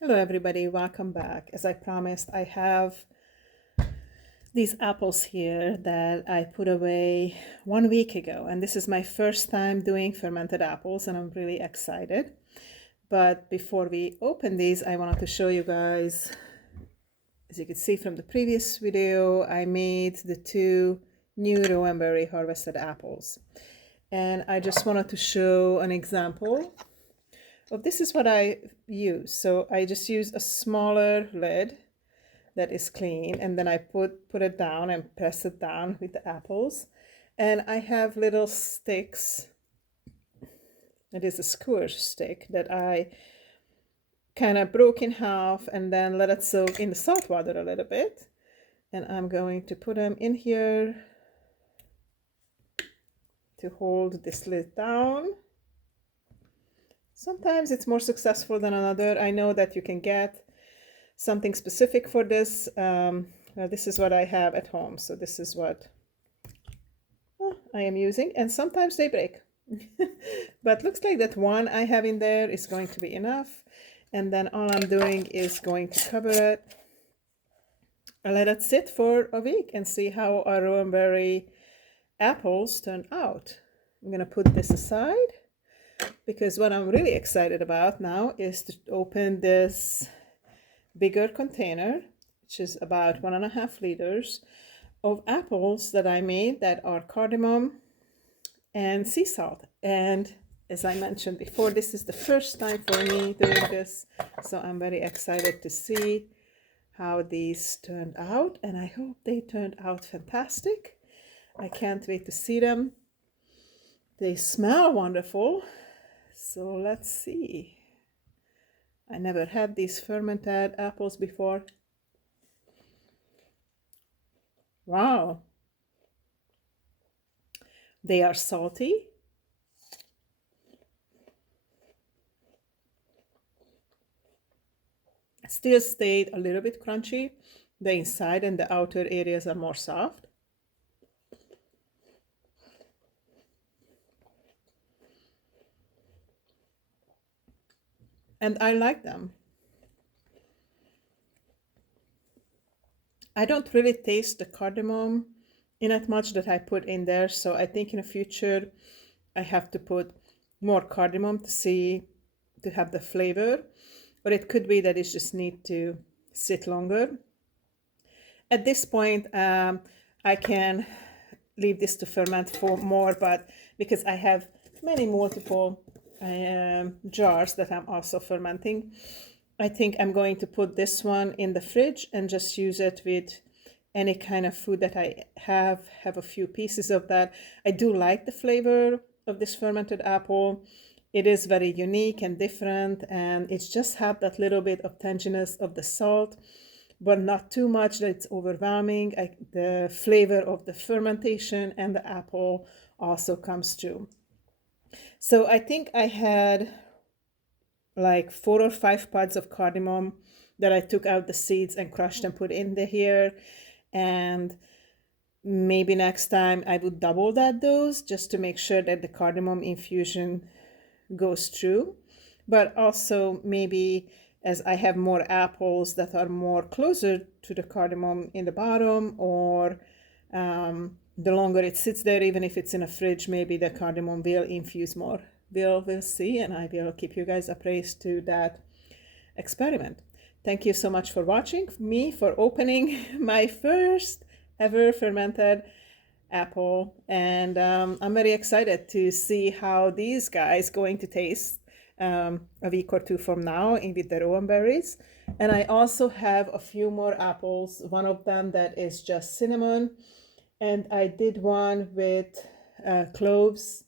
Hello everybody, welcome back. As I promised, I have these apples here that I put away 1 week ago, and this is my first time doing fermented apples and I'm really excited. But before we open these, I wanted to show you guys, as you can see from the previous video, I made the two new rowan berry harvested apples. And I just wanted to show an example. Well, this is what I use. So I just use a smaller lid that is clean, and then I put it down and press it down with the apples. And I have little sticks. It is a skewer stick that I kind of broke in half and then let it soak in the salt water a little bit. And I'm going to put them in here to hold this lid down. Sometimes it's more successful than another. I know that you can get something specific for this. Well, this is what I have at home, so this is what I am using, and sometimes they break. But looks like that one I have in there is going to be enough, and then all I'm doing is going to cover it. I let it sit for a week and see how our rowan berry apples turn out. I'm gonna put this aside, because what I'm really excited about now is to open this bigger container, which is about 1.5 liters of apples that I made that are cardamom and sea salt. And as I mentioned before, this is the first time for me doing this, so I'm very excited to see how these turned out, and I hope they turned out fantastic. I can't wait to see them. They smell wonderful. So let's see. I never had these fermented apples before. Wow. They are salty. Still stayed a little bit crunchy. The inside and the outer areas are more soft. And I like them. I don't really taste the cardamom in it much that I put in there, so I think in the future I have to put more cardamom to have the flavor, or it could be that it just need to sit longer. At this point, I can leave this to ferment for more, but because I have many multiple jars that I'm also fermenting, I think I'm going to put this one in the fridge and just use it with any kind of food that I have a few pieces of that. I do like the flavor of this fermented apple. It is very unique and different, and it's just have that little bit of tanginess of the salt, but not too much that it's overwhelming. The flavor of the fermentation and the apple also comes through. So I think I had like 4 or 5 pods of cardamom that I took out the seeds and crushed and put in here. And maybe next time I would double that dose just to make sure that the cardamom infusion goes through. But also maybe as I have more apples that are more closer to the cardamom in the bottom, or the longer it sits there, even if it's in a fridge, maybe the cardamom will infuse more. We'll see, and I will keep you guys appraised to that experiment. Thank you so much for watching me, for opening my first ever fermented apple, and I'm very excited to see how these guys going to taste a week or two from now with the rowan berries. And I also have a few more apples, one of them that is just cinnamon, and I did one with cloves,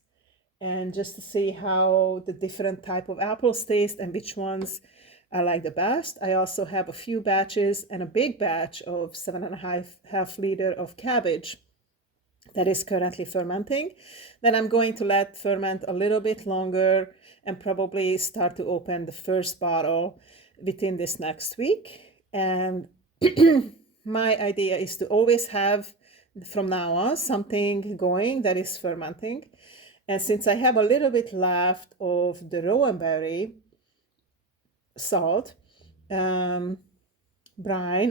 and just to see how the different type of apples taste and which ones I like the best. I also have a few batches and a big batch of 7.5 liter of cabbage that is currently fermenting, that I'm going to let ferment a little bit longer and probably start to open the first bottle within this next week. And my idea is to always have from now on something going that is fermenting. And since I have a little bit left of the rowan berry salt, brine,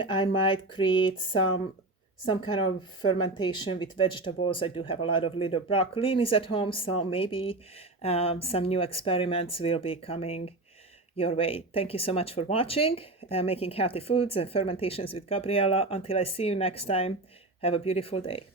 I might create some kind of fermentation with vegetables. I do have a lot of little broccolini at home, so maybe some new experiments will be coming your way. Thank you so much for watching, Making Healthy Foods and Fermentations with Gabriella. Until I see you next time, have a beautiful day.